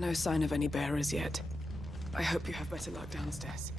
No sign of any bearers yet. I hope you have better luck downstairs.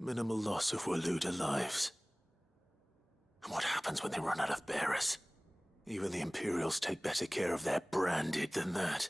Minimal loss of Waluda lives. And what happens when they run out of bearers? Even the Imperials take better care of their branded than that.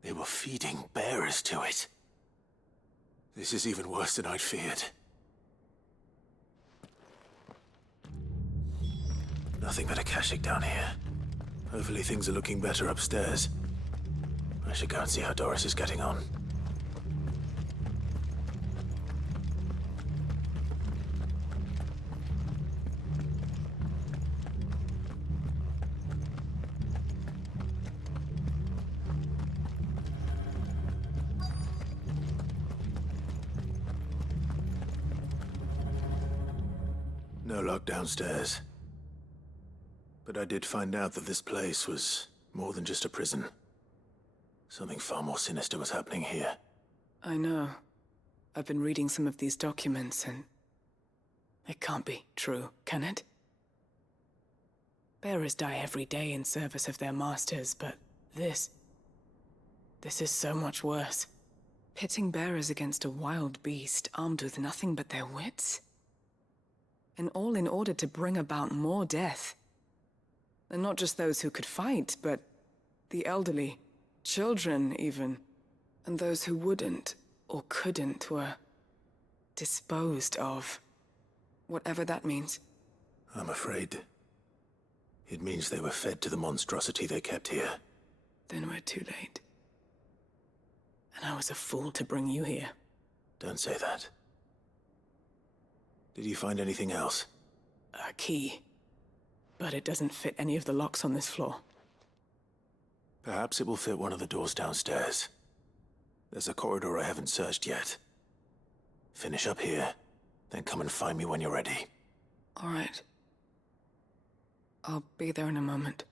They were feeding bearers to it. This is even worse than I'd feared. Nothing but a Kashyyyk down here. Hopefully things are looking better upstairs. I should go and see how Doris is getting on. No luck downstairs. But I did find out that this place was more than just a prison. Something far more sinister was happening here. I know. I've been reading some of these documents and... it can't be true, can it? Bearers die every day in service of their masters, but this is so much worse. Pitting bearers against a wild beast armed with nothing but their wits? And all in order to bring about more death. And not just those who could fight, but the elderly, children even. And those who wouldn't or couldn't were disposed of. Whatever that means. I'm afraid it means they were fed to the monstrosity they kept here. Then we're too late. And I was a fool to bring you here. Don't say that. Did you find anything else? A key. But it doesn't fit any of the locks on this floor. Perhaps it will fit one of the doors downstairs. There's a corridor I haven't searched yet. Finish up here, then come and find me when you're ready. All right. I'll be there in a moment.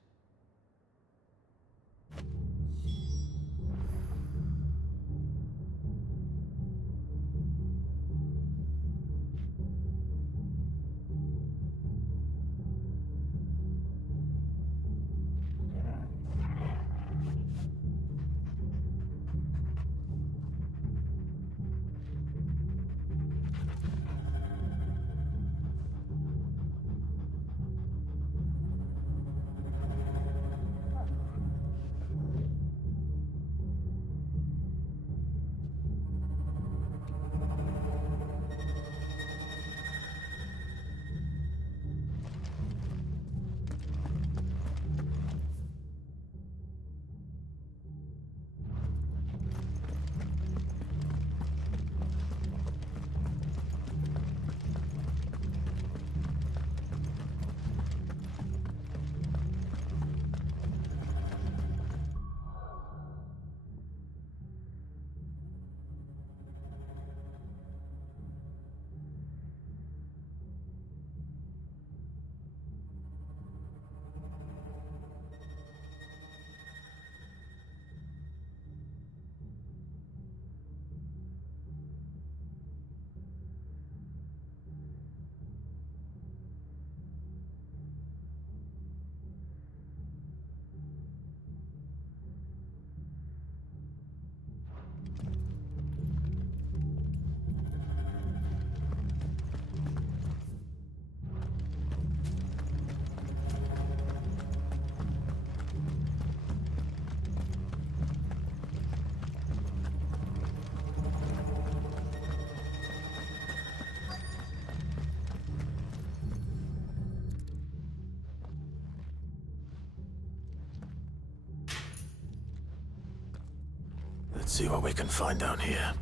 see what we can find down here.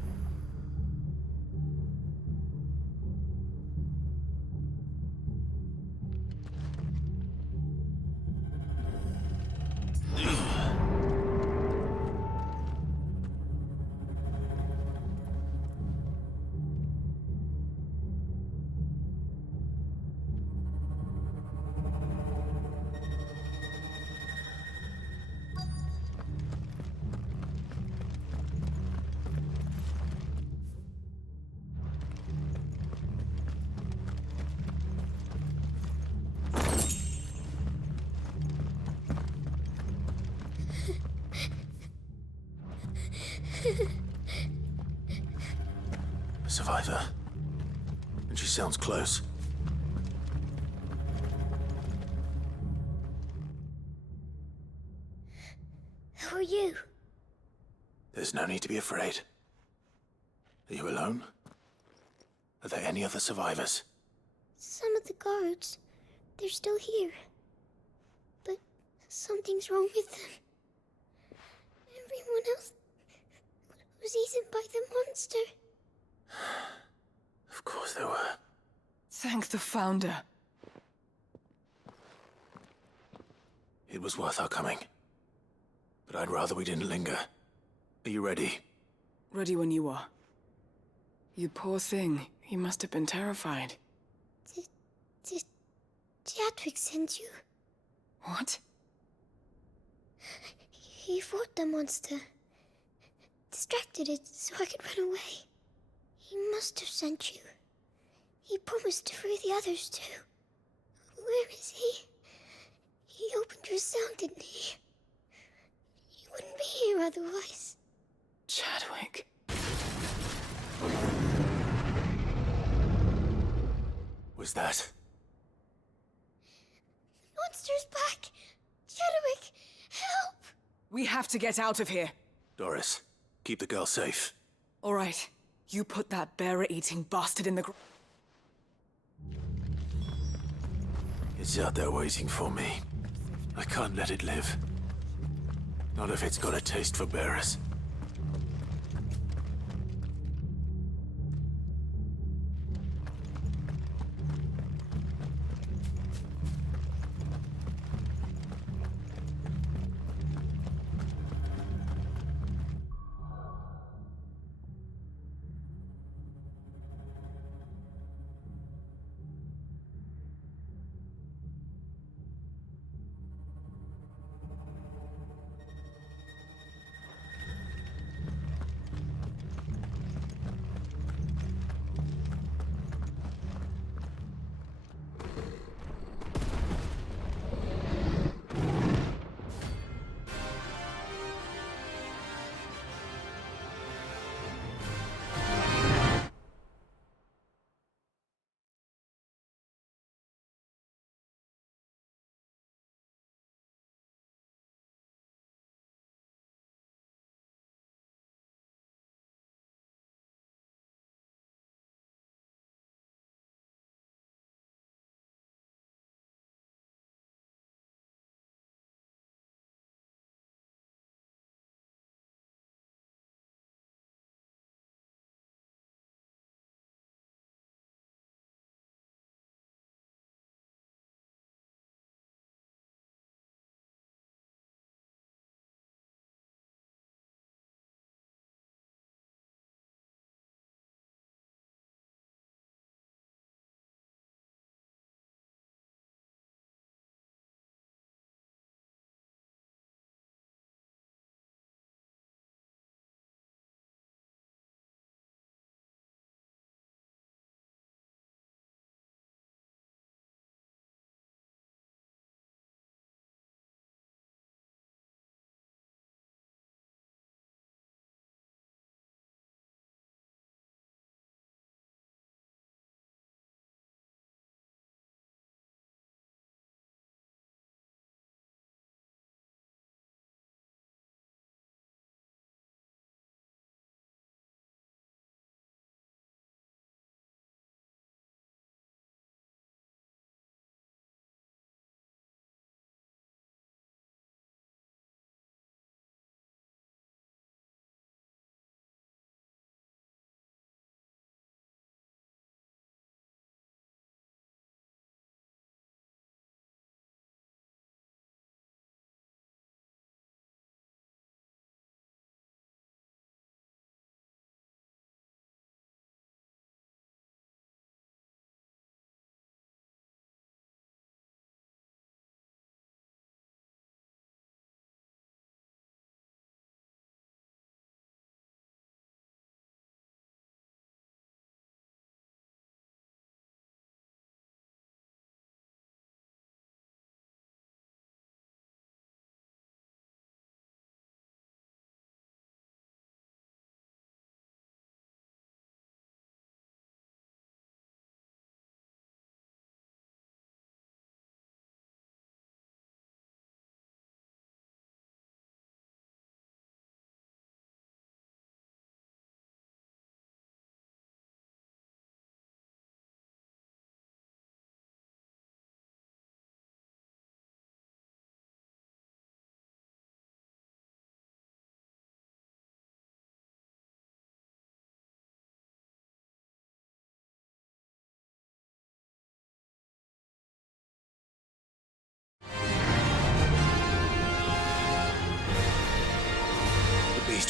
A survivor. And she sounds close. Who are you? There's no need to be afraid. Are you alone? Are there any other survivors? Some of the guards. They're still here. But something's wrong with them. Everyone else was eaten by the monster. Of course there were. Thank the Founder. It was worth our coming. But I'd rather we didn't linger. Are you ready? Ready when you are. You poor thing. He must have been terrified. Did Chadwick send you? What? He fought the monster. Distracted it so I could run away. He must have sent you. He promised to free the others too. Where is he? He opened your cell, didn't he? He wouldn't be here otherwise. Chadwick. Was that? The monster's back! Chadwick, help! We have to get out of here. Doris, keep the girl safe. All right. You put that bearer-eating bastard in the It's out there waiting for me. I can't let it live. Not if it's got a taste for bearers.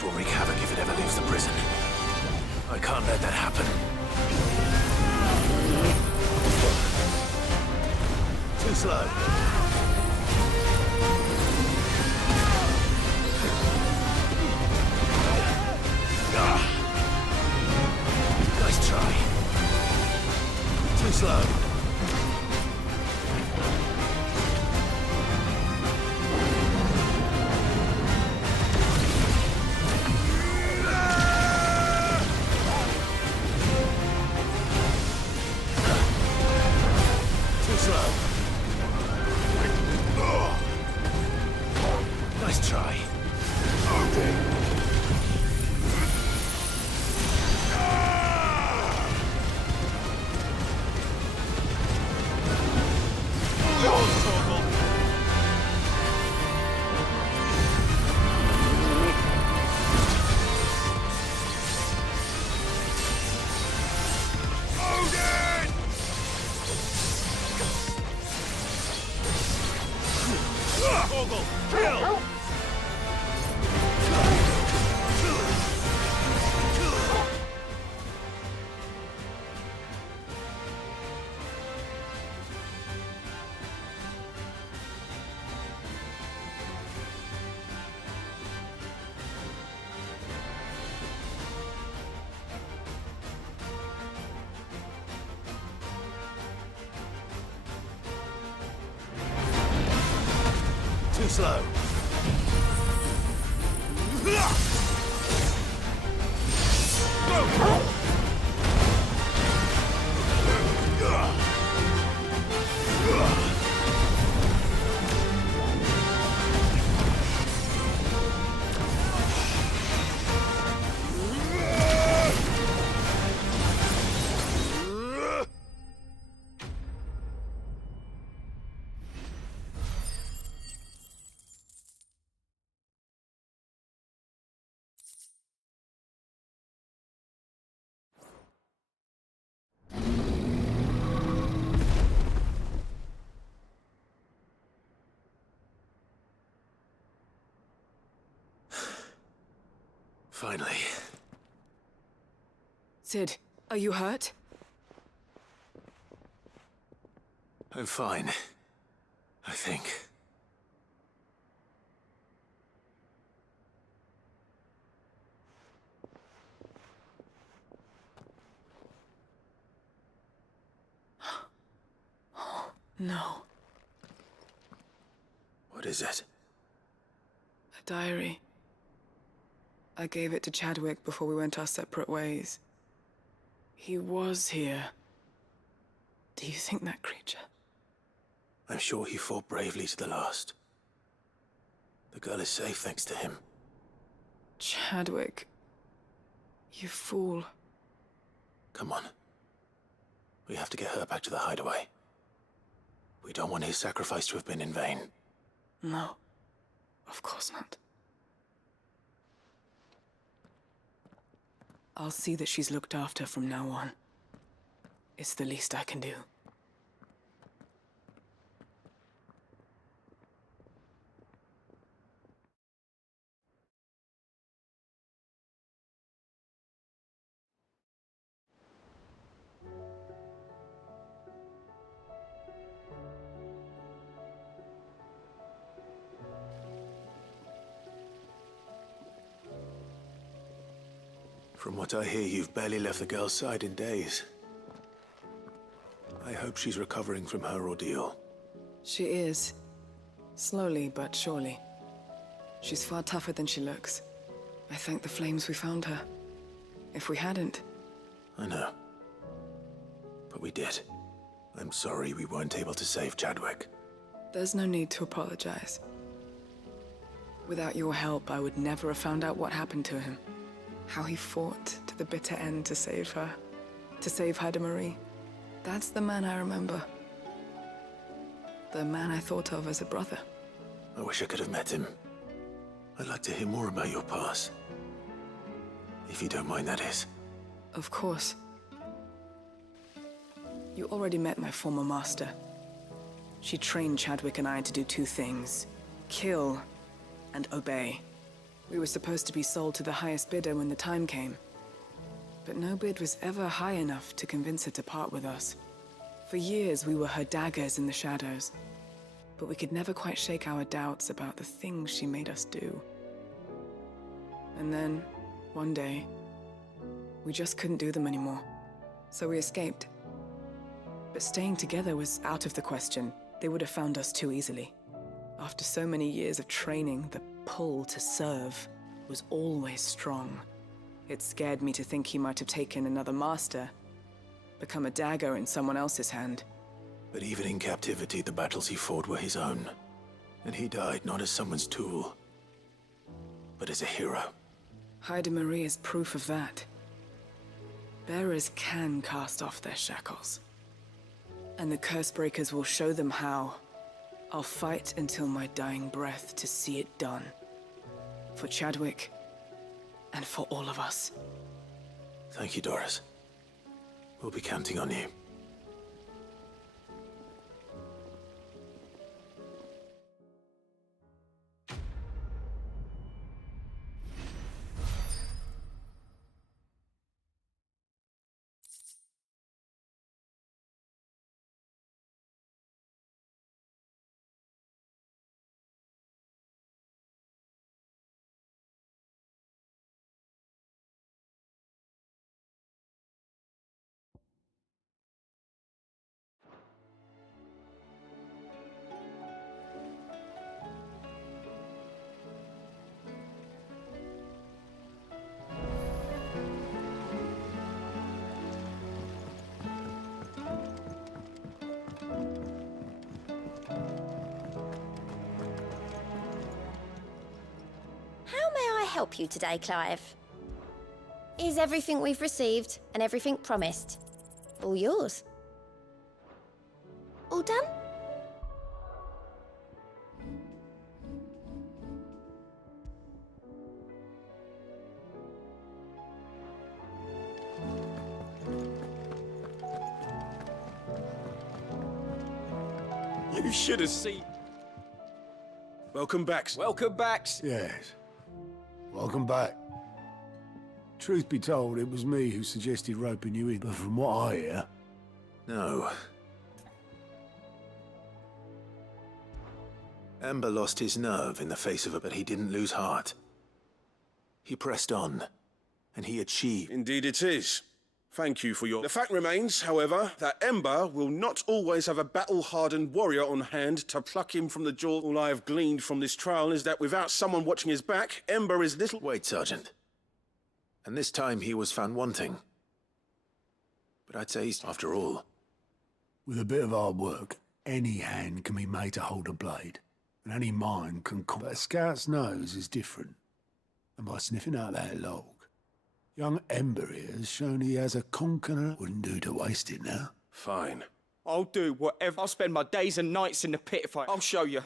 will wreak havoc if it ever leaves the prison. I can't let that happen. Too slow. Nice try. Too slow. Too slow. Nice try. Okay. Kill! Too slow. Finally. Sid, are you hurt? I'm fine. I think. No. What is it? A diary. I gave it to Chadwick before we went our separate ways. He was here. Do you think that creature? I'm sure he fought bravely to the last. The girl is safe thanks to him. Chadwick. You fool. Come on. We have to get her back to the hideaway. We don't want his sacrifice to have been in vain. No. Of course not. I'll see that she's looked after from now on. It's the least I can do. From what I hear, you've barely left the girl's side in days. I hope she's recovering from her ordeal. She is. Slowly but surely. She's far tougher than she looks. I thank the flames we found her. If we hadn't... I know. But we did. I'm sorry we weren't able to save Chadwick. There's no need to apologize. Without your help, I would never have found out what happened to him. How he fought to the bitter end to save her. To save Haida Marie. That's the man I remember. The man I thought of as a brother. I wish I could have met him. I'd like to hear more about your past. If you don't mind, that is. Of course. You already met my former master. She trained Chadwick and I to do two things. Kill and obey. We were supposed to be sold to the highest bidder when the time came. But no bid was ever high enough to convince her to part with us. For years, we were her daggers in the shadows. But we could never quite shake our doubts about the things she made us do. And then, one day, we just couldn't do them anymore. So we escaped. But staying together was out of the question. They would have found us too easily. After so many years of training, the pull to serve was always strong. It scared me to think he might have taken another master, become a dagger in someone else's hand. But even in captivity, the battles he fought were his own. And he died not as someone's tool, but as a hero. Hyde Marie is proof of that. Bearers can cast off their shackles. And the Cursebreakers will show them how. I'll fight until my dying breath to see it done. For Chadwick, and for all of us. Thank you, Doris. We'll be counting on you. How may I help you today, Clive? Is everything we've received and everything promised all yours? All done? You should have seen. Welcome back. Welcome back. Yes. Welcome back. Truth be told, it was me who suggested roping you in, but from what I hear... No. Ember lost his nerve in the face of it, but he didn't lose heart. He pressed on, and he achieved. Indeed it is. Thank you for your... The fact remains, however, that Ember will not always have a battle-hardened warrior on hand to pluck him from the jaw. All I have gleaned from this trial is that without someone watching his back, Ember is little... Wait, Sergeant. And this time he was found wanting. But I'd say he's, after all... With a bit of hard work, any hand can be made to hold a blade. And any mind can... But a scout's nose is different. And by sniffing out that log, young Ember here has shown he has a conqueror. Wouldn't do to waste it now. Fine. I'll do whatever. I'll spend my days and nights in the pit if I'll show you.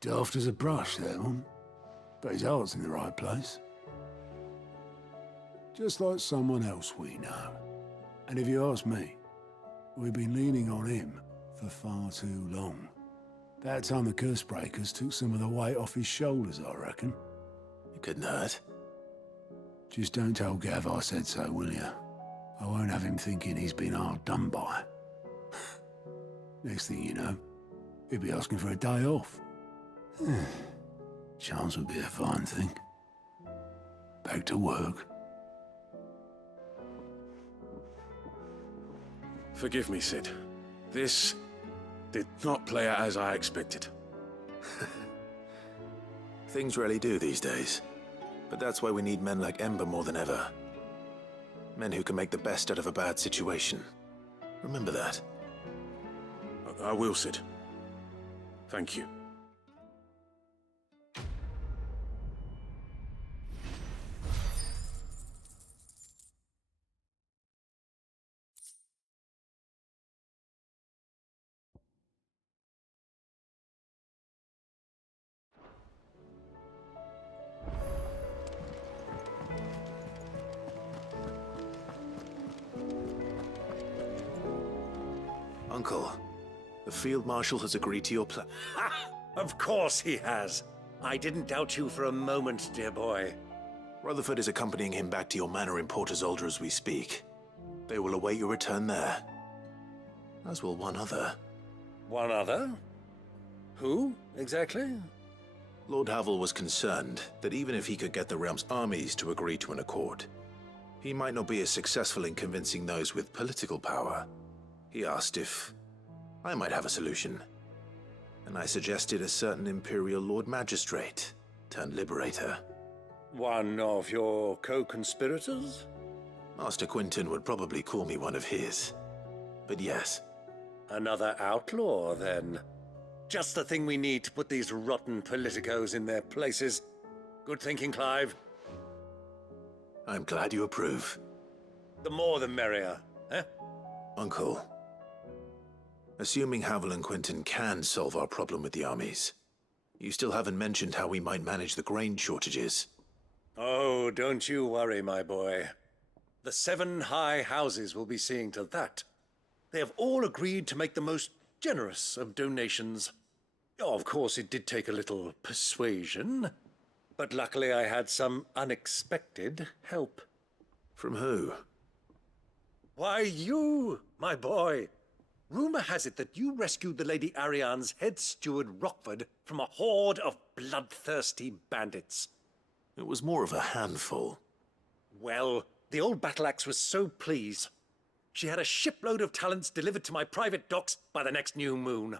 Daft as a brush, that one. But his heart's in the right place. Just like someone else we know. And if you ask me, we've been leaning on him for far too long. That time the Cursebreakers took some of the weight off his shoulders, I reckon. It couldn't hurt. Just don't tell Gav I said so, will you? I won't have him thinking he's been hard done by. Next thing you know, he'll be asking for a day off. Chance would be a fine thing. Back to work. Forgive me, Sid. This did not play out as I expected. Things really do these days. But that's why we need men like Ember more than ever. Men who can make the best out of a bad situation. Remember that. I will, Sid. Thank you. Uncle, the Field Marshal has agreed to your plan. Of course he has. I didn't doubt you for a moment, dear boy. Rutherford is accompanying him back to your manor in Porter's Alder as we speak. They will await your return there. As will one other. One other? Who, exactly? Lord Havel was concerned that even if he could get the realm's armies to agree to an accord, he might not be as successful in convincing those with political power. He asked if I might have a solution, and I suggested a certain Imperial Lord Magistrate turned Liberator. One of your co-conspirators? Master Quinton would probably call me one of his, but yes. Another outlaw, then. Just the thing we need to put these rotten politicos in their places. Good thinking, Clive. I'm glad you approve. The more the merrier, eh? Uncle, assuming Havel and Quinton can solve our problem with the armies, you still haven't mentioned how we might manage the grain shortages. Oh, don't you worry, my boy. The 7 high houses will be seeing to that. They have all agreed to make the most generous of donations. Oh, of course, it did take a little persuasion, but luckily I had some unexpected help. From who? Why, you, my boy. Rumor has it that you rescued the Lady Ariane's head steward Rockford from a horde of bloodthirsty bandits. It was more of a handful. Well, the old battle axe was so pleased. She had a shipload of talents delivered to my private docks by the next new moon.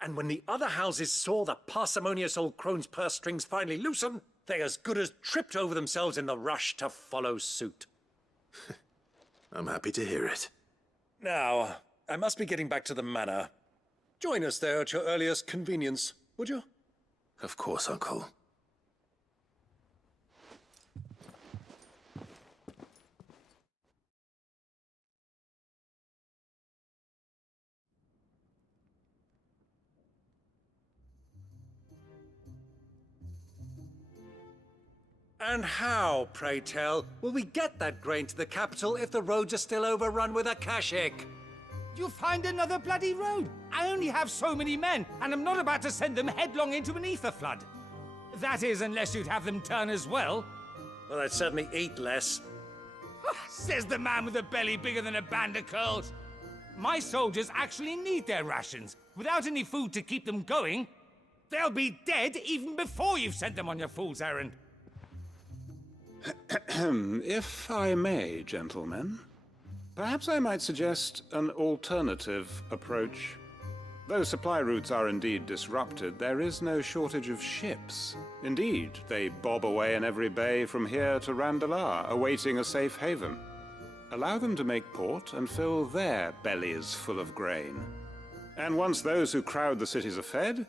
And when the other houses saw the parsimonious old crone's purse strings finally loosen, they as good as tripped over themselves in the rush to follow suit. I'm happy to hear it. Now, I must be getting back to the manor. Join us there at your earliest convenience, would you? Of course, Uncle. And how, pray tell, will we get that grain to the capital if the roads are still overrun with akashic? You'll find another bloody road. I only have so many men, and I'm not about to send them headlong into an ether flood. That is, unless you'd have them turn as well. Well, I'd certainly eat less. Says the man with a belly bigger than a band of curls. My soldiers actually need their rations. Without any food to keep them going, they'll be dead even before you've sent them on your fool's errand. If I may, gentlemen, perhaps I might suggest an alternative approach. Though supply routes are indeed disrupted, there is no shortage of ships. Indeed, they bob away in every bay from here to Randalar, awaiting a safe haven. Allow them to make port and fill their bellies full of grain. And once those who crowd the cities are fed,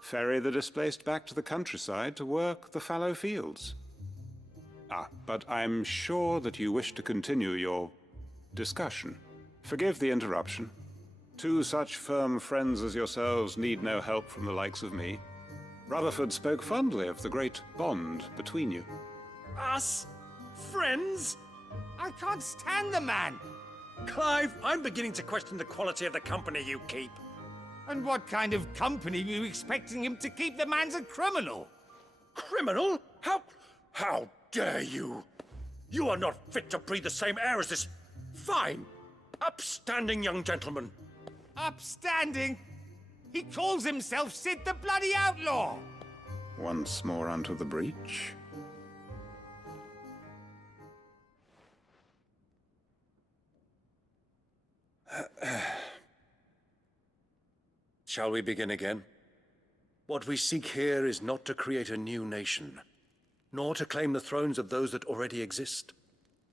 ferry the displaced back to the countryside to work the fallow fields. But I'm sure that you wish to continue your discussion. Forgive the interruption. 2 such firm friends as yourselves need no help from the likes of me. Rutherford spoke fondly of the great bond between you. Us? Friends? I can't stand the man! Clive, I'm beginning to question the quality of the company you keep. And what kind of company were you expecting him to keep? The man's a criminal! Criminal? How dare you? You are not fit to breathe the same air as this fine, upstanding young gentleman. Upstanding? He calls himself Sid the Bloody Outlaw! Once more onto the breach. Shall we begin again? What we seek here is not to create a new nation, nor to claim the thrones of those that already exist.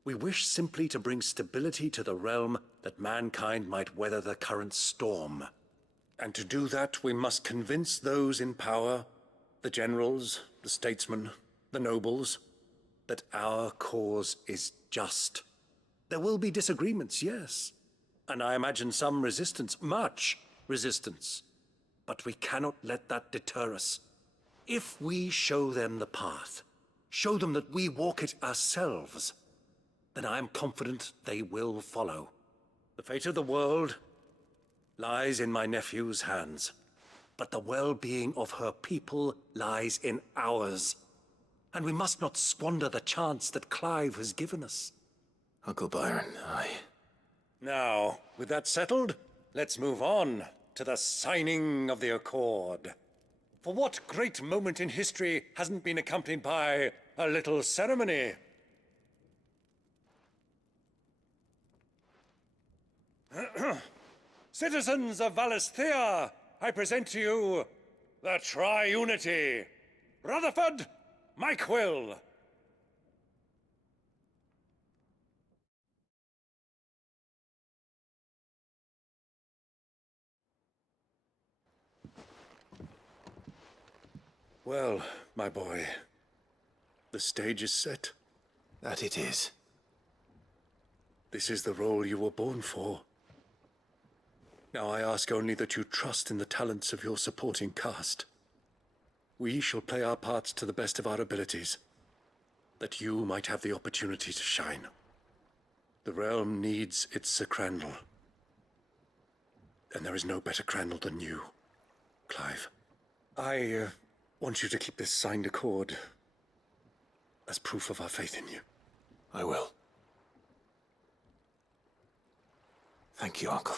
We wish simply to bring stability to the realm that mankind might weather the current storm. And to do that, we must convince those in power, the generals, the statesmen, the nobles, that our cause is just. There will be disagreements, yes, and I imagine some resistance, much resistance. But we cannot let that deter us. If we show them the path, show them that we walk it ourselves, then I am confident they will follow. The fate of the world lies in my nephew's hands. but the well-being of her people lies in ours. And we must not squander the chance that Clive has given us. Uncle Byron, Now, with that settled, let's move on to the signing of the Accord. For what great moment in history hasn't been accompanied by a little ceremony? Citizens of Valisthea, I present to you the Triunity. Rutherford, Mike Will. Well, my boy, the stage is set. that it is. This is the role you were born for. Now I ask only that you trust in the talents of your supporting cast. We shall play our parts to the best of our abilities, that you might have the opportunity to shine. The realm needs its Sir Crandall. And there is no better Crandall than you, Clive. I want you to keep this signed accord as proof of our faith in you. I will. Thank you, Uncle.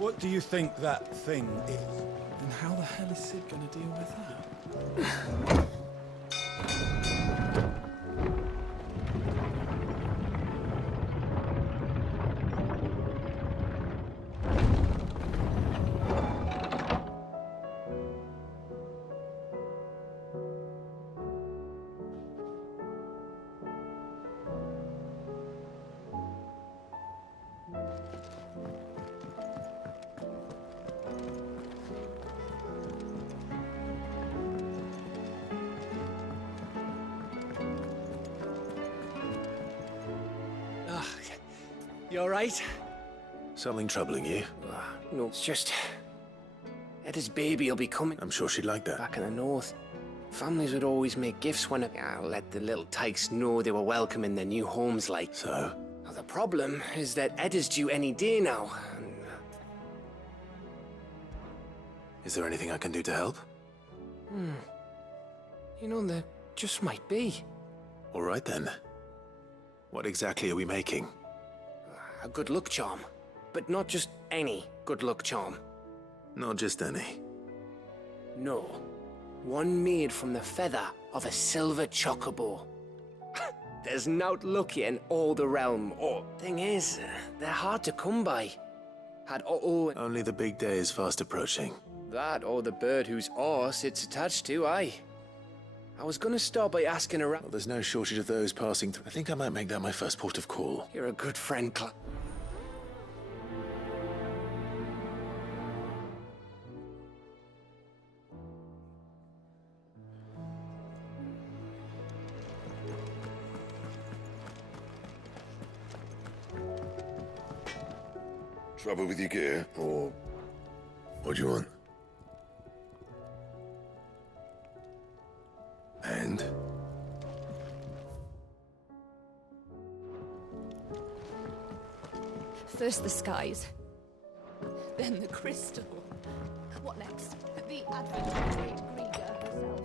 What do you think that thing is? And how the hell is Sid gonna deal with that? You alright? Something troubling you? No, it's just... Eda's baby will be coming. I'm sure she'd like that. Back in the north. Families would always make gifts when I'll let the little tykes know they were welcome in their new homes, like. So? Now, the problem is that Eda's due any day now. And... Is there anything I can do to help? You know, there just might be. All right then. What exactly are we making? A good luck charm. But not just any good luck charm. Not just any. No. One made from the feather of a silver chocobo. There's naught luckier in all the realm. Oh, thing is, they're hard to come by. Had Otto... Only the big day is fast approaching. That or the bird whose horse it's attached to, aye. I was gonna start by asking around... Well, there's no shortage of those passing through. I think I might make that my first port of call. You're a good friend, Trouble with your gear, or what do you want? And? First the skies, then the crystal. What next? The advent of the great Grieger herself.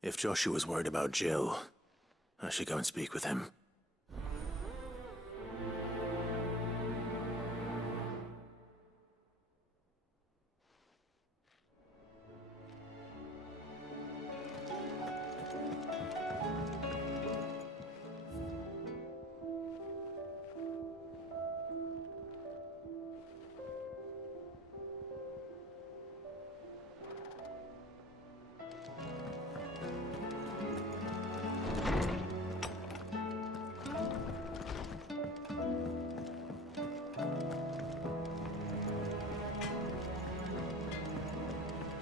If Joshua's worried about Jill, I should go and speak with him.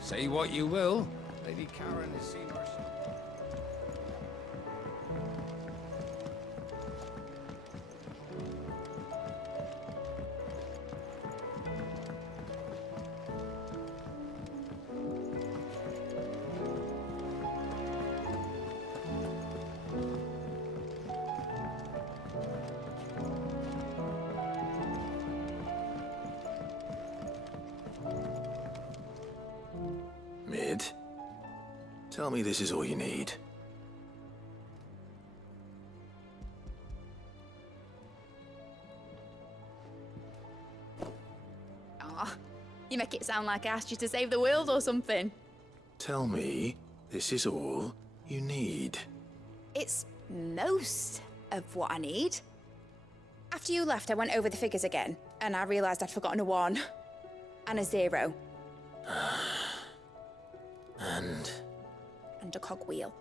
Say what you will, Lady Karen has seen our... Mid, tell me this is all you need. Aw, you make it sound like I asked you to save the world or something. Tell me this is all you need. It's most of what I need. After you left, I went over the figures again, and I realised I'd forgotten a 1 and a 0. And a cogwheel.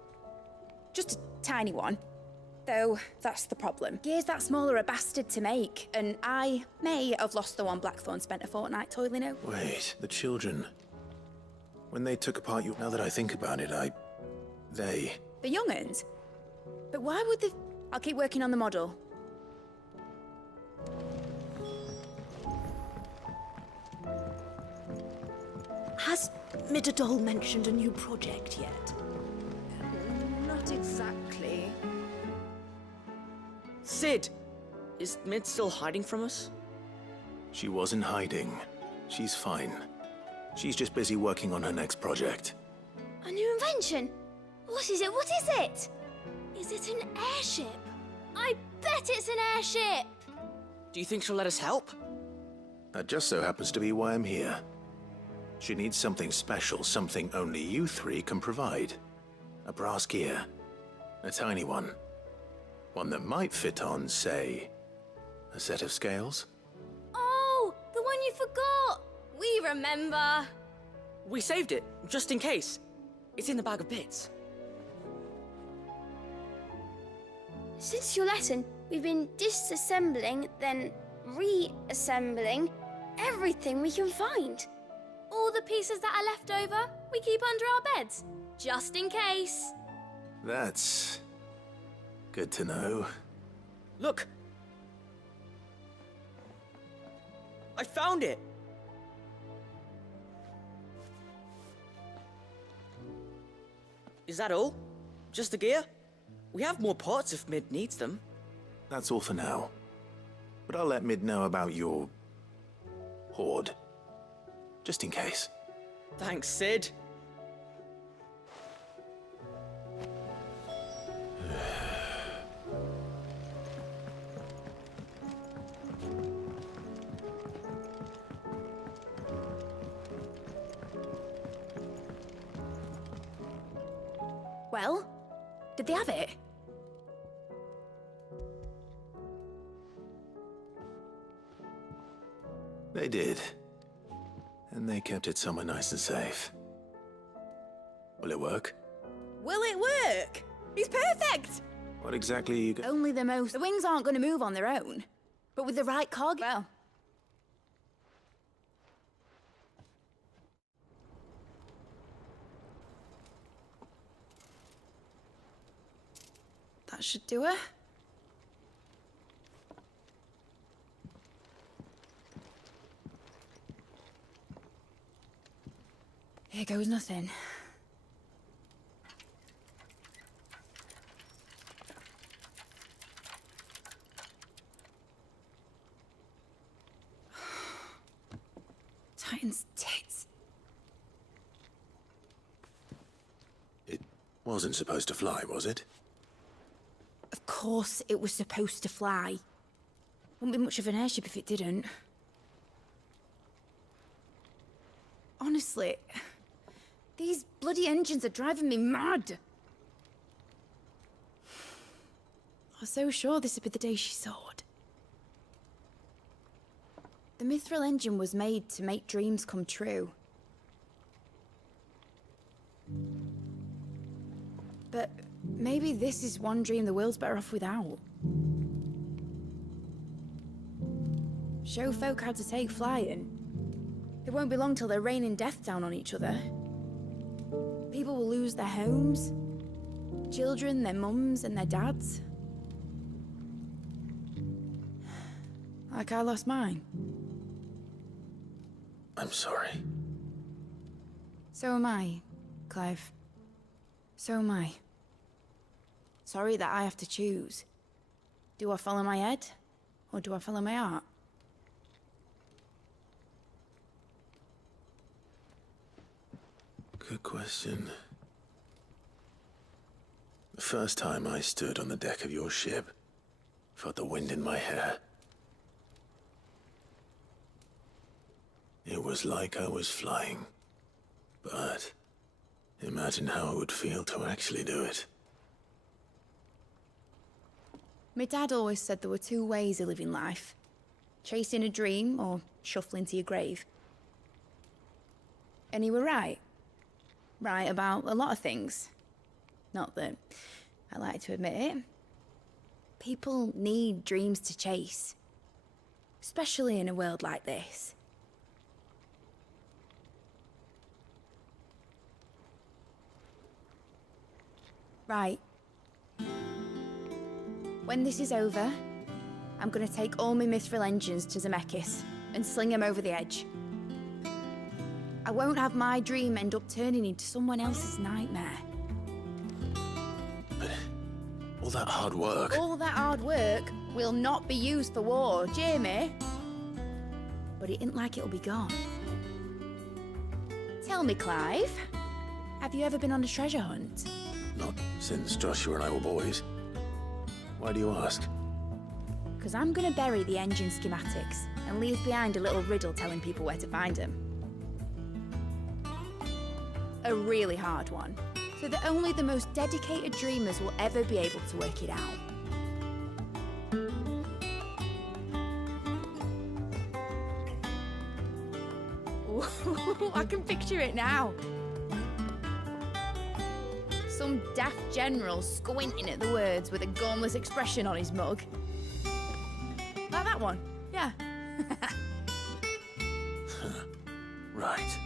Just a tiny one. Though, that's the problem. Gears that small are a bastard to make, and I may have lost the one Blackthorn spent a fortnight toiling over. Wait, the children. When they took apart you... Now that I think about it, They... The young'uns? But why would they... I'll keep working on the model. Has Midadol mentioned a new project yet? Not exactly. Cid! Is Mid still hiding from us? She wasn't hiding. She's fine. She's just busy working on her next project. A new invention? What is it? What is it? Is it an airship? I bet it's an airship! Do you think she'll let us help? That just so happens to be why I'm here. She needs something special, something only you three can provide. A brass gear. A tiny one. One that might fit on, say, a set of scales? Oh, the one you forgot! We remember! We saved it, just in case. It's in the bag of bits. Since your lesson, we've been disassembling, then reassembling everything we can find. All the pieces that are left over, we keep under our beds, just in case. That's good to know. Look! I found it! Is that all? Just the gear? We have more parts if Mid needs them. That's all for now. But I'll let Mid know about your hoard. Just in case. Thanks, Cid. Well, did they have it? They did. And they kept it somewhere nice and safe. Will it work? Will it work? He's perfect! What exactly are you Only the most. The wings aren't going to move on their own. But with the right cog, well. That should do it. Here goes nothing. Titan's tits. It wasn't supposed to fly, was it? Of course it was supposed to fly. Wouldn't be much of an airship if it didn't. Honestly, these bloody engines are driving me mad. I was so sure this would be the day she soared. The Mithril engine was made to make dreams come true. But maybe this is one dream the world's better off without. Show folk how to take flying. It won't be long till they're raining death down on each other. People will lose their homes, children, their mums and their dads. Like I lost mine. I'm sorry. So am I, Clive. So am I. Sorry that I have to choose. Do I follow my head, or do I follow my heart? Good question. The first time I stood on the deck of your ship, felt the wind in my hair. It was like I was flying. But imagine how it would feel to actually do it. My dad always said there were two ways of living life. Chasing a dream or shuffling to your grave. And he were right. Right about a lot of things. Not that I like to admit it. People need dreams to chase. Especially in a world like this. Right. When this is over, I'm gonna take all my Mithril engines to Zemeckis and sling them over the edge. I won't have my dream end up turning into someone else's nightmare. But all that hard work... All that hard work will not be used for war, Jamie. But it ain't like it'll be gone. Tell me, Clive, have you ever been on a treasure hunt? Not since Joshua and I were boys. Why do you ask? Because I'm going to bury the engine schematics and leave behind a little riddle telling people where to find them. A really hard one, so that only the most dedicated dreamers will ever be able to work it out. Ooh, I can picture it now. Some daft general squinting at the words with a gormless expression on his mug. Like that one, yeah. Right.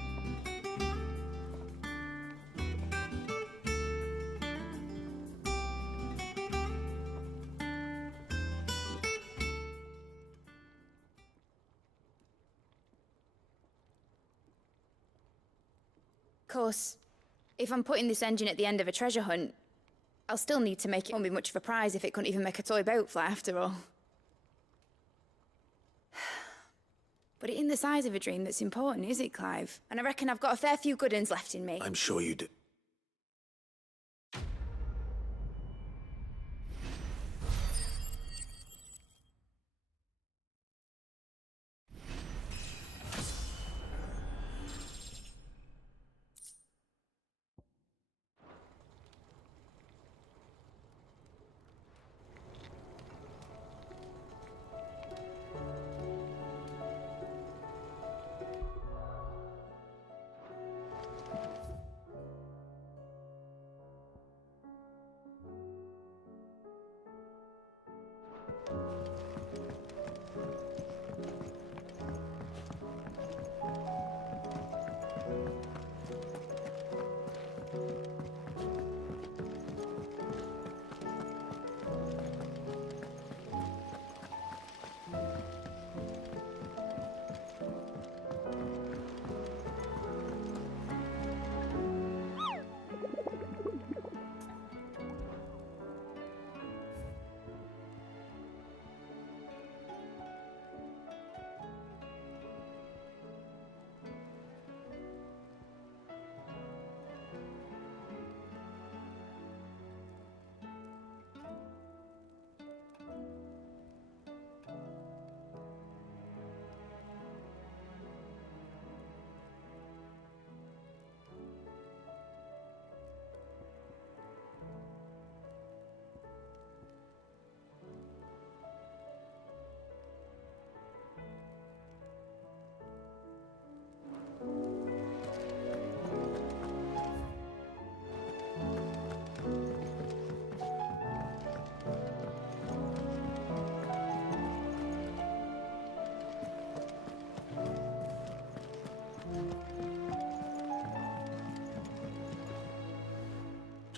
Of course, if I'm putting this engine at the end of a treasure hunt, I'll still need to make it. Won't be much of a prize if it couldn't even make a toy boat fly after all. But it ain't the size of a dream that's important, is it, Clive? And I reckon I've got a fair few good uns left in me. I'm sure you do.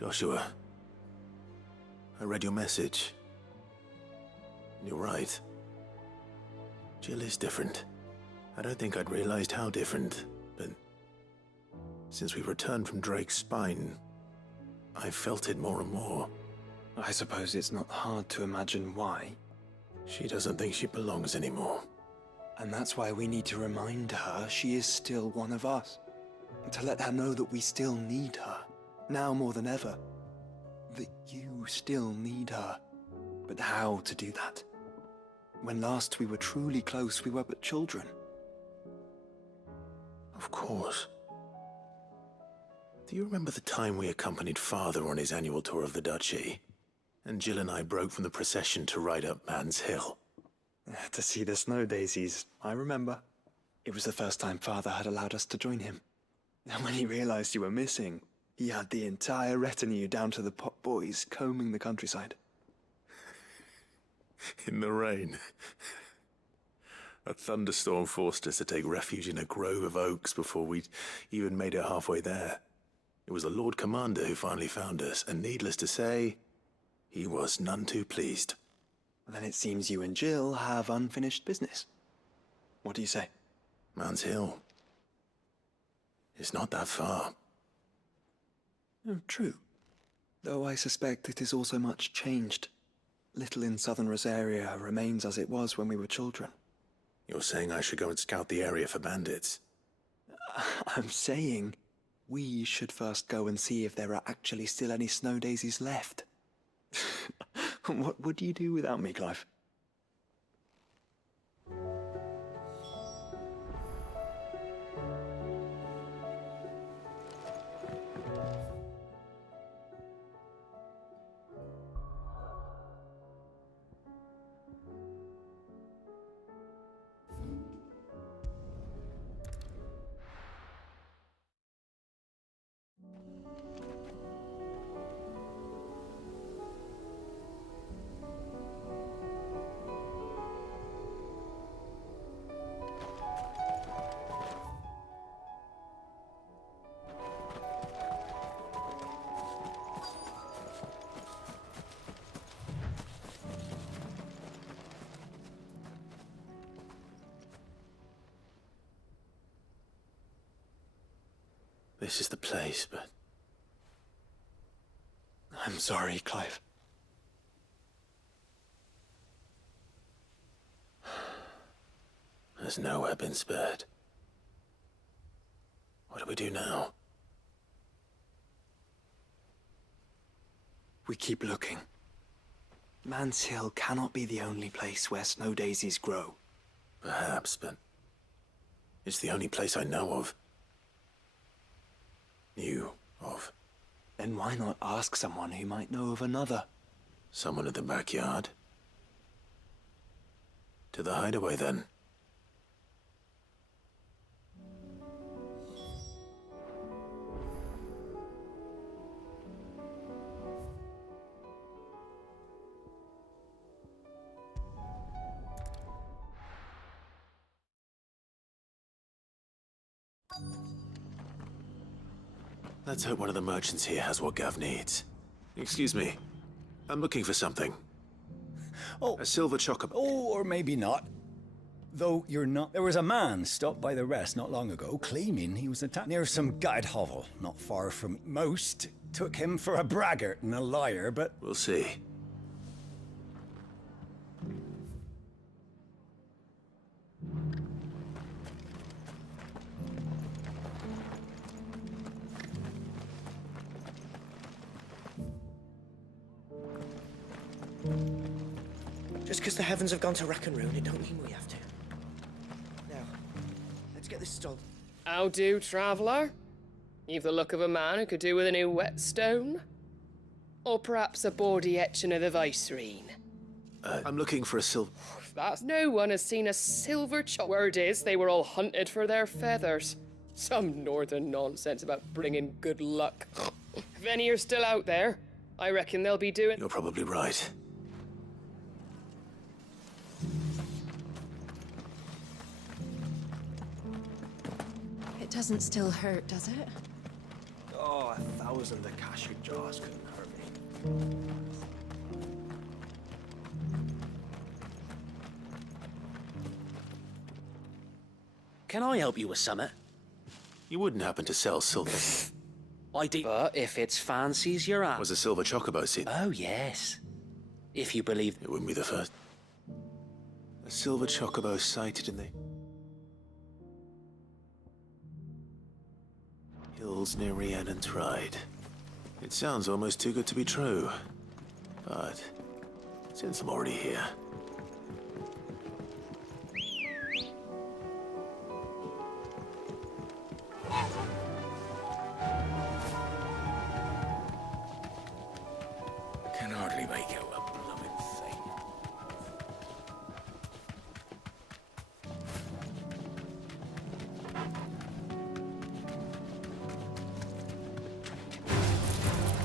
Joshua, I read your message. You're right. Jill is different. I don't think I'd realized how different, but since we returned from Drake's spine, I've felt it more and more. I suppose it's not hard to imagine why. She doesn't think she belongs anymore. And that's why we need to remind her she is still one of us. To let her know that we still need her. Now more than ever. That you still need her. But how to do that? When last we were truly close, we were but children. Of course. Do you remember the time we accompanied Father on his annual tour of the Duchy? And Jill and I broke from the procession to ride up Man's Hill. To see the snow daisies, I remember. It was the first time Father had allowed us to join him. And when he realized you were missing, he had the entire retinue down to the pot boys combing the countryside. In the rain. A thunderstorm forced us to take refuge in a grove of oaks before we'd even made it halfway there. It was the Lord Commander who finally found us, and needless to say, he was none too pleased. Then it seems you and Jill have unfinished business. What do you say? Man's Hill. It's not that far. Oh, true. Though I suspect it is also much changed. little in southern Rosaria remains as it was when we were children. You're saying I should go and scout the area for bandits? I'm saying we should first go and see if there are actually still any snow daisies left. What would you do without me, Clive? This is the place, but... I'm sorry, Clive. Has nowhere been spared. What do we do now? We keep looking. Man's Hill cannot be the only place where snow daisies grow. Perhaps, but... it's the only place I know of. Knew of. Then why not ask someone who might know of another? Someone in the backyard? To the hideaway, then. Let's hope one of the merchants here has what Gav needs. Excuse me. I'm looking for something. Oh. A silver chocobo. Oh, or maybe not. Though you're not... There was a man stopped by the rest not long ago, claiming he was attacked near some gutted hovel, not far from... Most took him for a braggart and a liar, but... We'll see. Just because the heavens have gone to rack and ruin, it don't mean we have to. Now, let's get this stalled. How do, traveller? You've the look of a man who could do with a new whetstone? Or perhaps a bawdy etching of the Vicereine? I'm looking for a silver... That's... No one has seen a silver Word is, they were all hunted for their feathers. Some northern nonsense about bringing good luck. If any are still out there, I reckon they'll be doing... You're probably right. It doesn't still hurt, does it? Oh, 1,000 Akashic jars couldn't hurt me. Can I help you with something? You wouldn't happen to sell silver... I do. But if it's fancies you're at... Was a silver chocobo seen? Oh, yes. If you believe... It wouldn't be the first. A silver chocobo sighted in the... hills near Rhiannon's Ride. It sounds almost too good to be true. But... since I'm already here... Can hardly make out a blooming thing.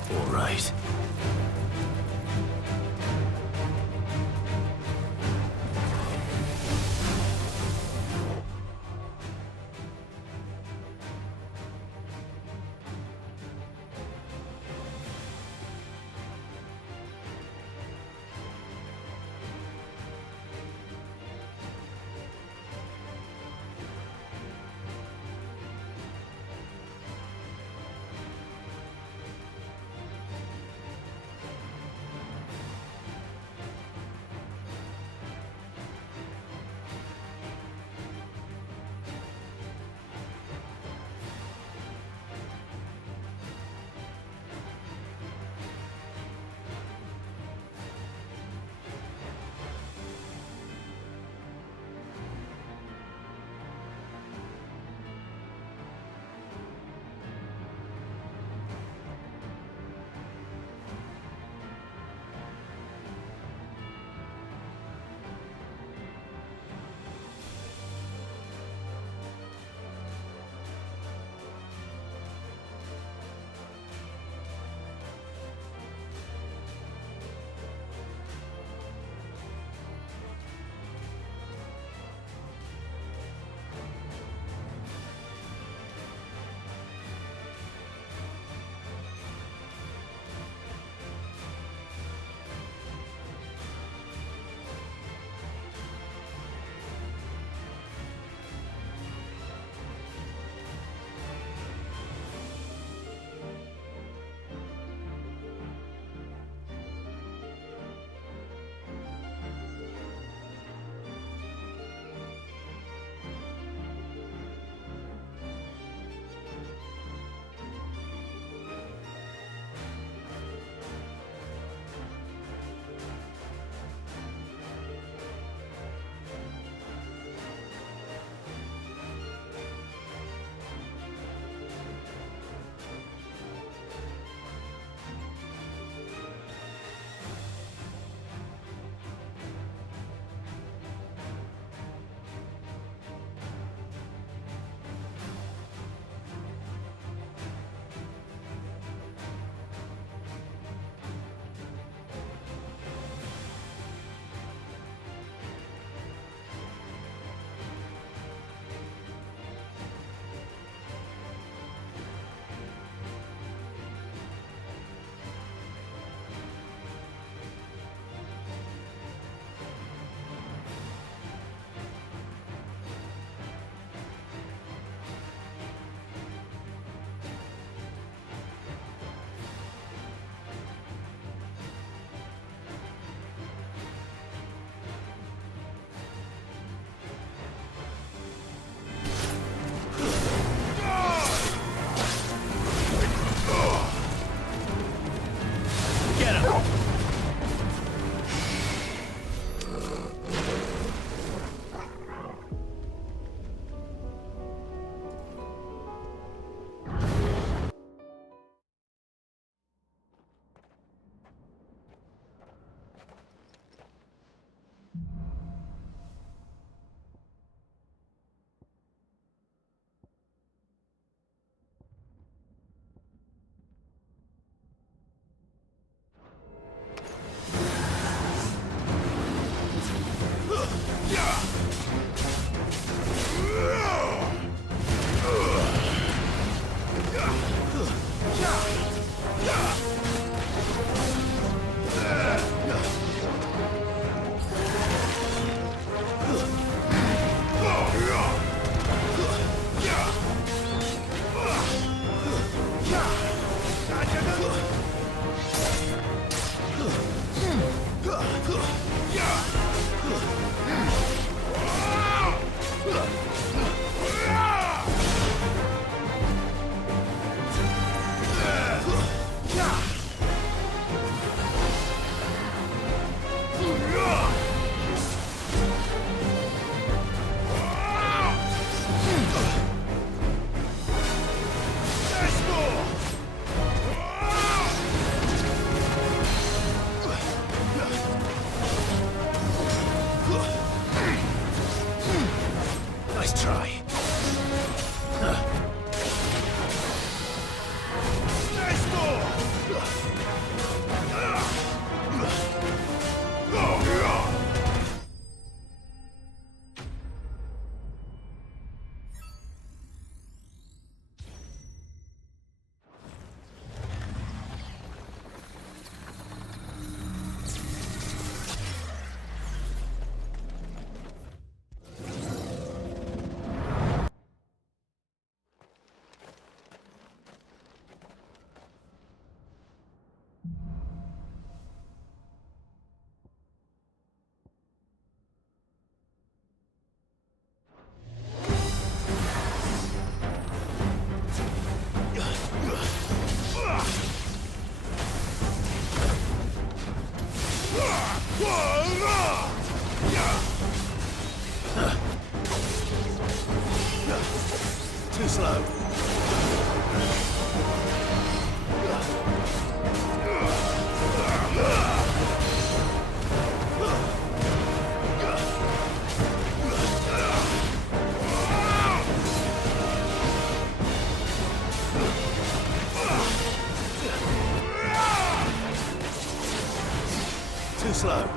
All right. Nice try. Let's go! Too slow. Too slow.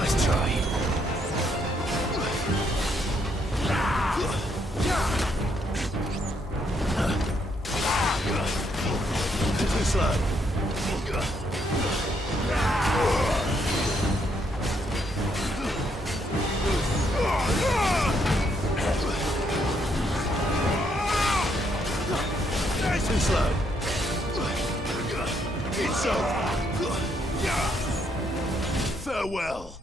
Nice try. Too slow. Too slow. It's over. Farewell.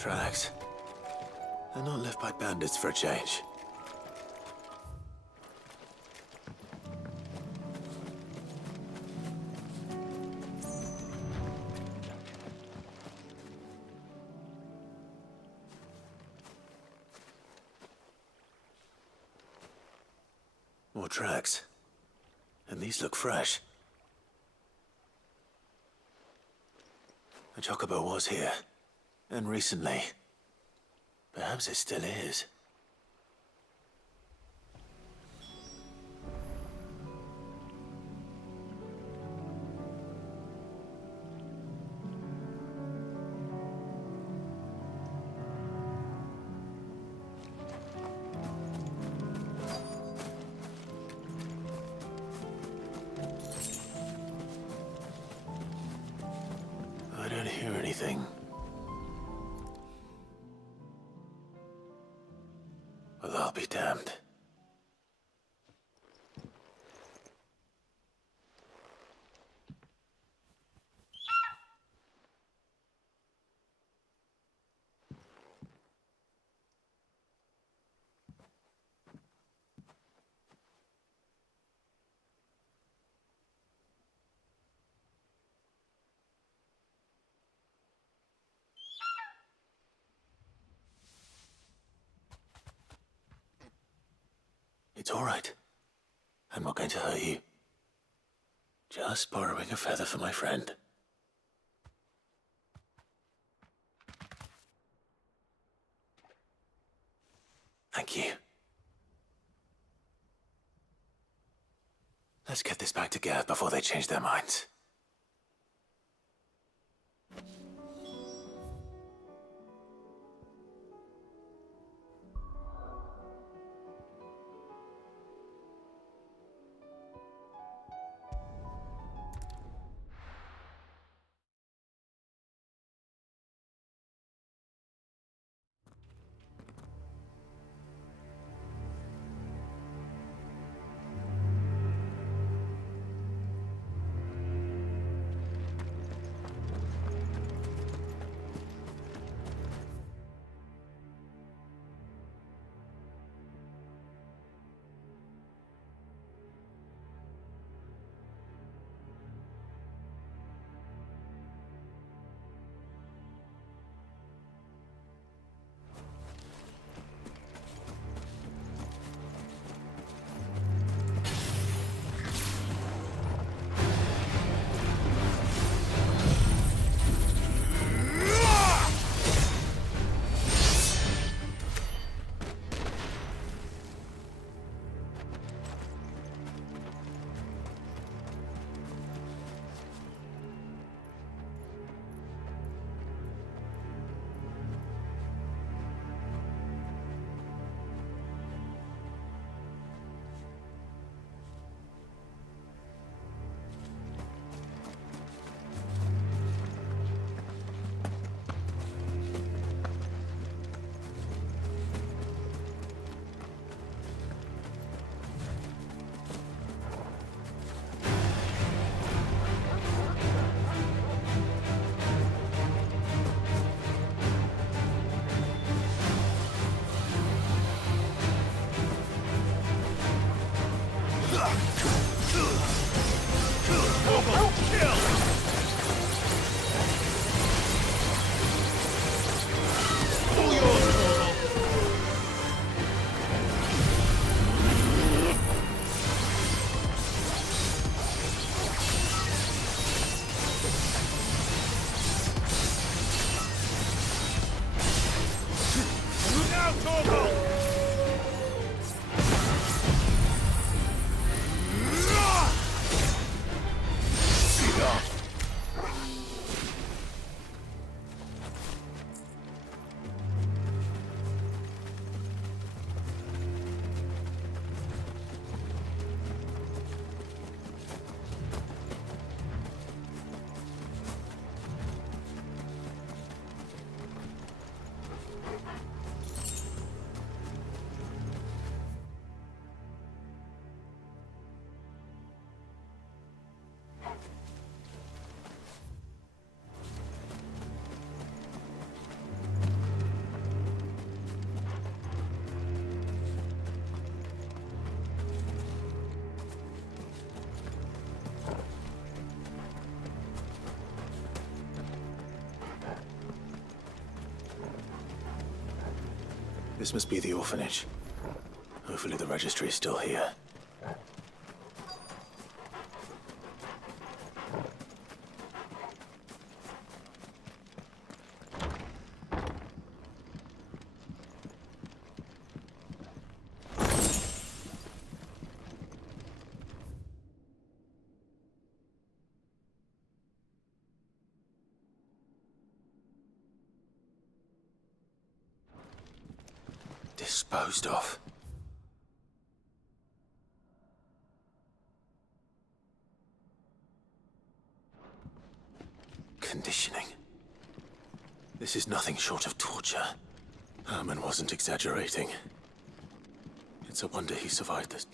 tracks. They're not left by bandits for a change. More tracks. And these look fresh. The chocobo was here. And recently. Perhaps it still is. I don't hear anything. Well, I'll be damned. It's all right. I'm not going to hurt you. Just borrowing a feather for my friend. Thank you. Let's get this back to Gareth before they change their minds. This must be the orphanage. Hopefully the registry is still here. Disposed of. Conditioning. This is nothing short of torture. Herman wasn't exaggerating. It's a wonder he survived this.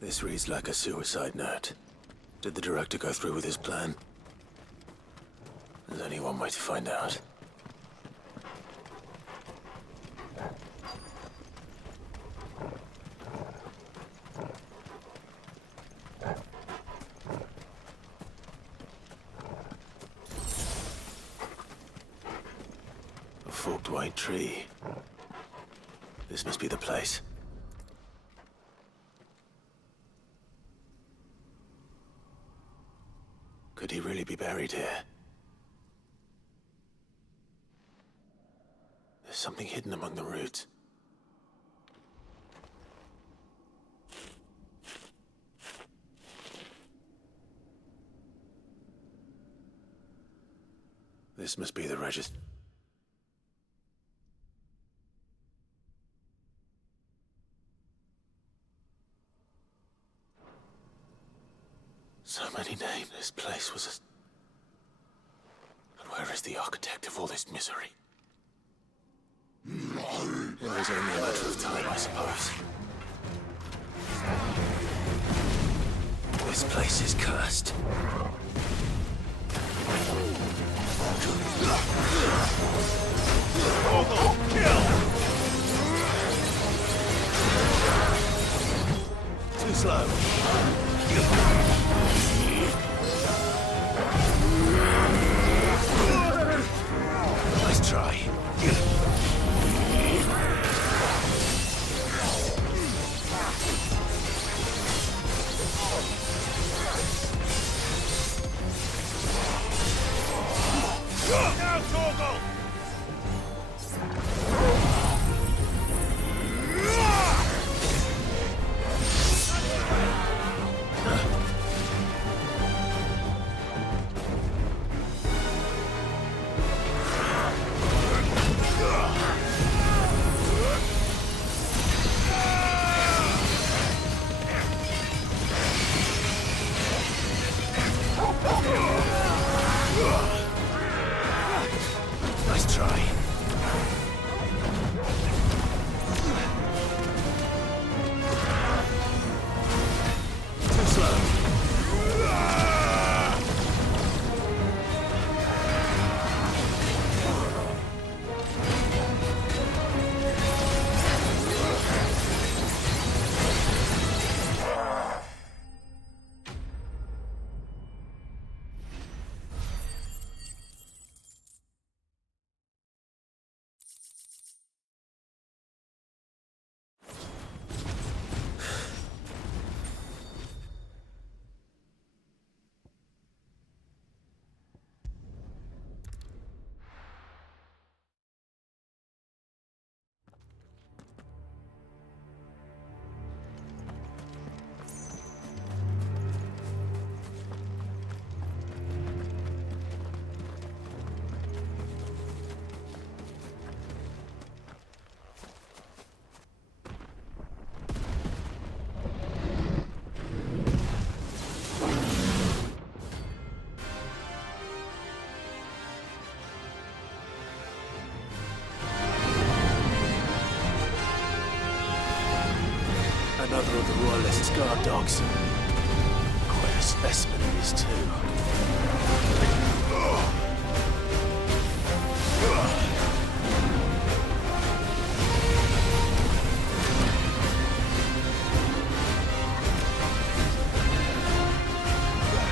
This reads like a suicide note. Did the director go through with his plan? There's only one way to find out. A forked white tree. This must be the place. Could he really be buried here? There's something hidden among the roots. This must be the register. So many names. This place was a... And where is the architect of all this misery? It was only a matter of time, I suppose. This place is cursed. Too slow. Nice try. versus guard dogs. Quite a specimen he is, too.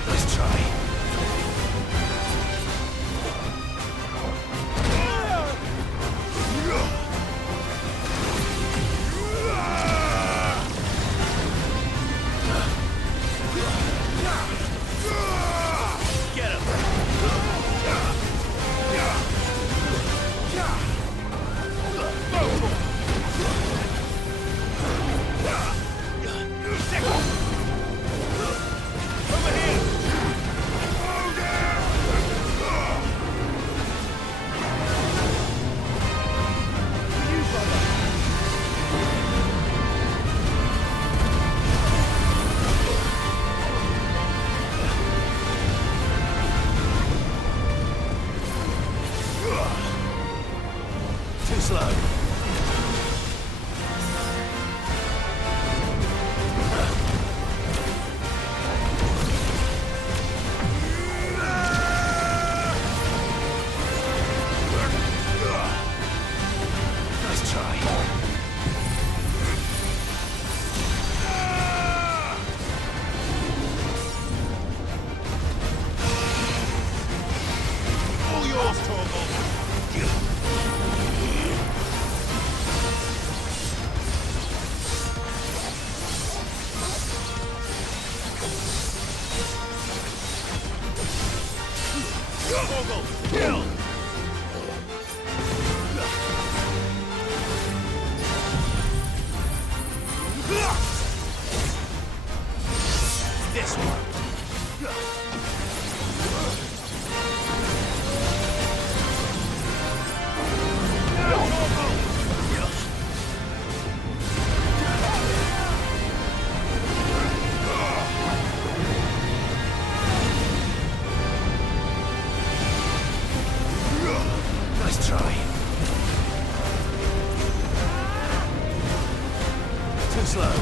Nice try. Get him! Too slow. Nice try. All yours, Torgal. Torgal, kill! This one. Nice try. Too slow.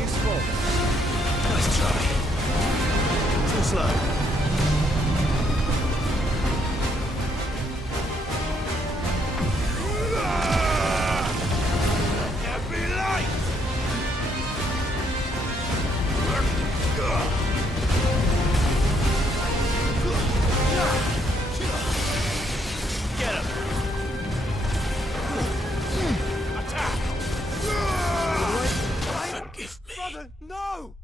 Useful. Nice try. Too slow. Can't be light! Get him! Attack! Forgive me. Brother, no!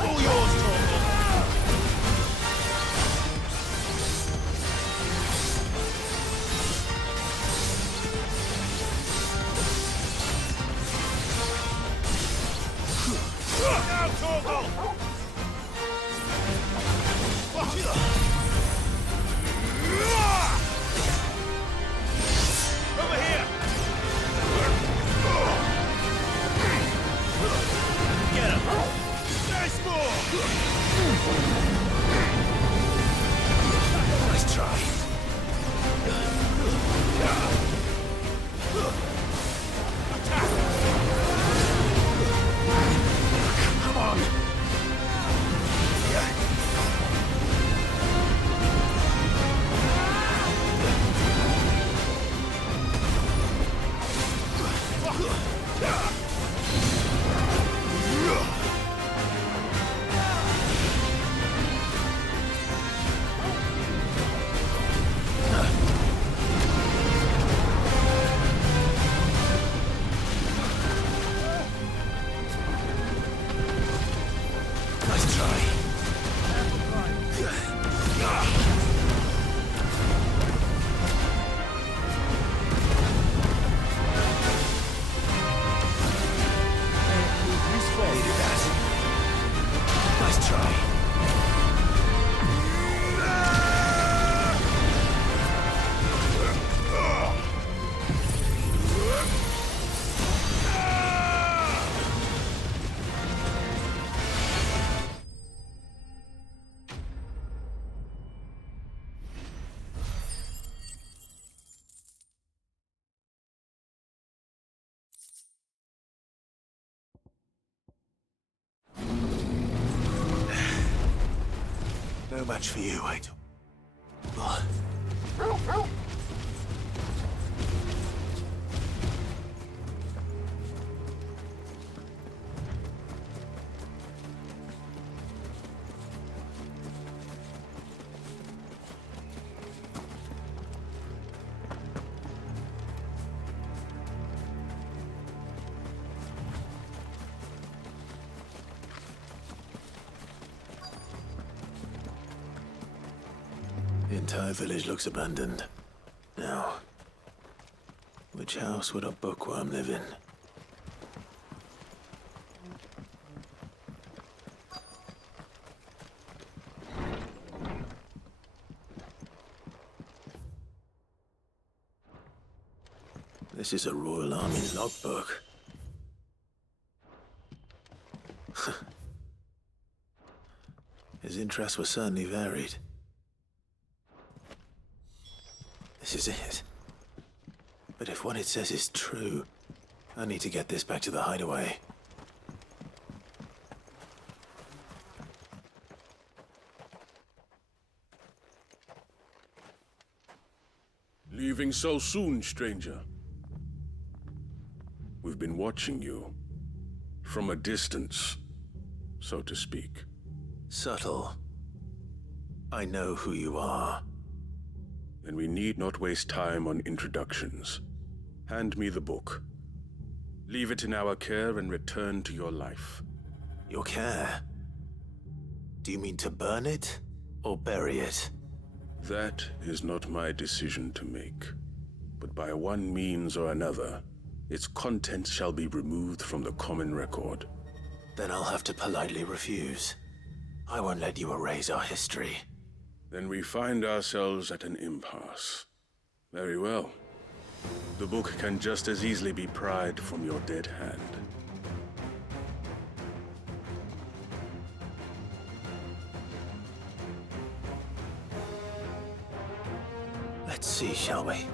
All yours, Torgal. Now, Torgal! Over here! Get him! Nice move! Nice try. Come on! Nice try. Needed that. Nice try. No match for you, I don't. The entire village looks abandoned. Now, which house would a bookworm live in? This is a Royal Army logbook. His interests were certainly varied. This is it. But if what it says is true, I need to get this back to the hideaway. Leaving so soon, stranger? We've been watching you. From a distance, so to speak. Subtle. I know who you are. Then we need not waste time on introductions. Hand me the book. Leave it in our care and return to your life. Your care? Do you mean to burn it or bury it? That is not my decision to make. But by one means or another, its contents shall be removed from the common record. Then I'll have to politely refuse. I won't let you erase our history. Then we find ourselves at an impasse. Very well. The book can just as easily be pried from your dead hand. Let's see, shall we?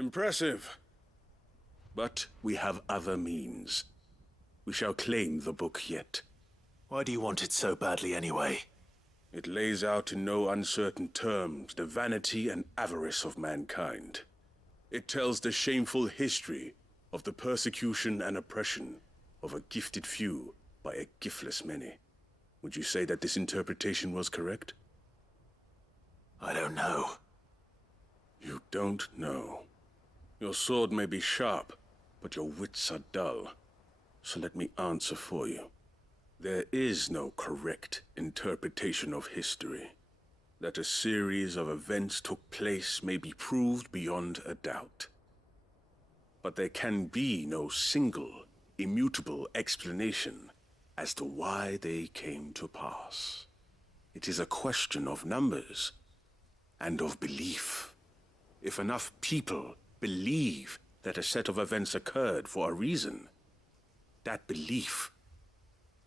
Impressive. But we have other means. We shall claim the book yet. Why do you want it so badly anyway? It lays out in no uncertain terms the vanity and avarice of mankind. It tells the shameful history of the persecution and oppression of a gifted few by a giftless many. Would you say that this interpretation was correct? I don't know. You don't know. Your sword may be sharp, but your wits are dull. So let me answer for you. There is no correct interpretation of history. That a series of events took place may be proved beyond a doubt. But there can be no single, immutable explanation as to why they came to pass. It is a question of numbers and of belief. If enough people believe that a set of events occurred for a reason, that belief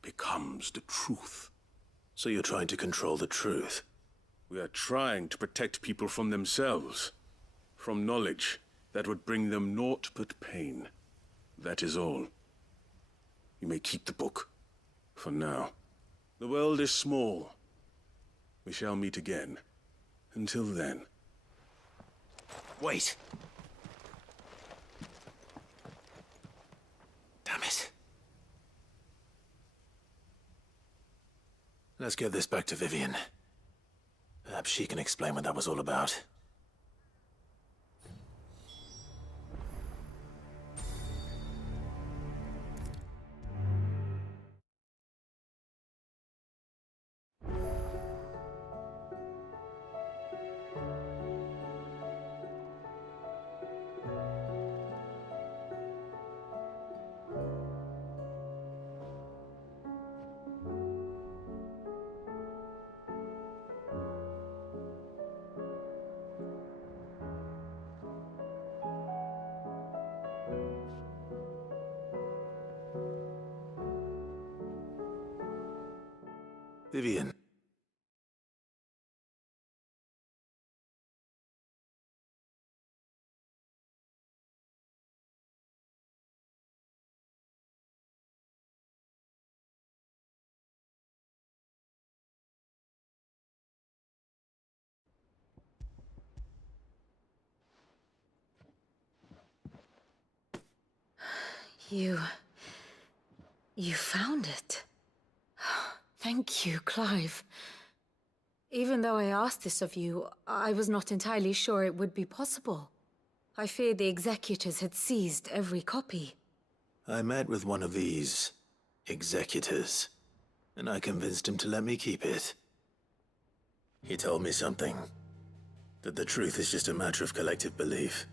becomes the truth. So you're trying to control the truth? We are trying to protect people from themselves, from knowledge that would bring them naught but pain. That is all. You may keep the book, for now. The world is small. We shall meet again. Until then. Wait! Damn it. Let's get this back to Vivian. Perhaps she can explain what that was all about. Vivian. You found it. Thank you, Clive. Even though I asked this of you, I was not entirely sure it would be possible. I feared the executors had seized every copy. I met with one of these executors, and I convinced him to let me keep it. He told me something. That the truth is just a matter of collective belief.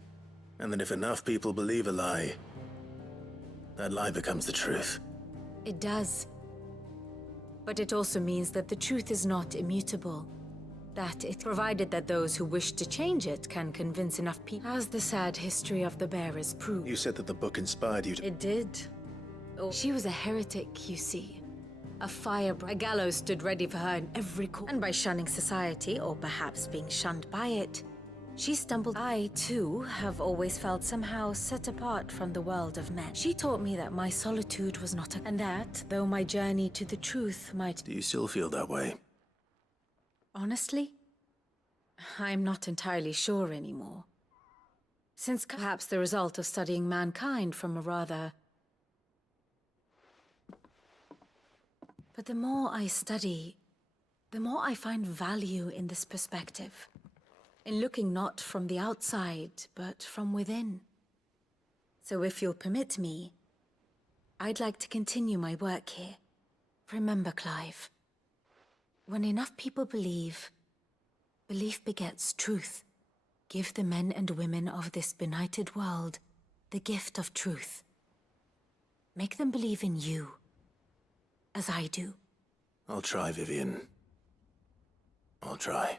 And that if enough people believe a lie, that lie becomes the truth. It does. But it also means that the truth is not immutable. That it, provided that those who wish to change it can convince enough people, as the sad history of the bearers proves. You said that the book inspired you to— It did. Oh, she was a heretic, you see. A firebrand. A gallows stood ready for her in every corner. And by shunning society, or perhaps being shunned by it, she stumbled. I, too, have always felt somehow set apart from the world of men. She taught me that my solitude was not and that, though my journey to the truth might— Do you still feel that way? Honestly, I'm not entirely sure anymore. Since perhaps the result of studying mankind from a rather— But the more I study, the more I find value in this perspective. In looking not from the outside, but from within. So if you'll permit me, I'd like to continue my work here. Remember, Clive, when enough people believe, belief begets truth. Give the men and women of this benighted world the gift of truth. Make them believe in you, as I do. I'll try, Vivian. I'll try.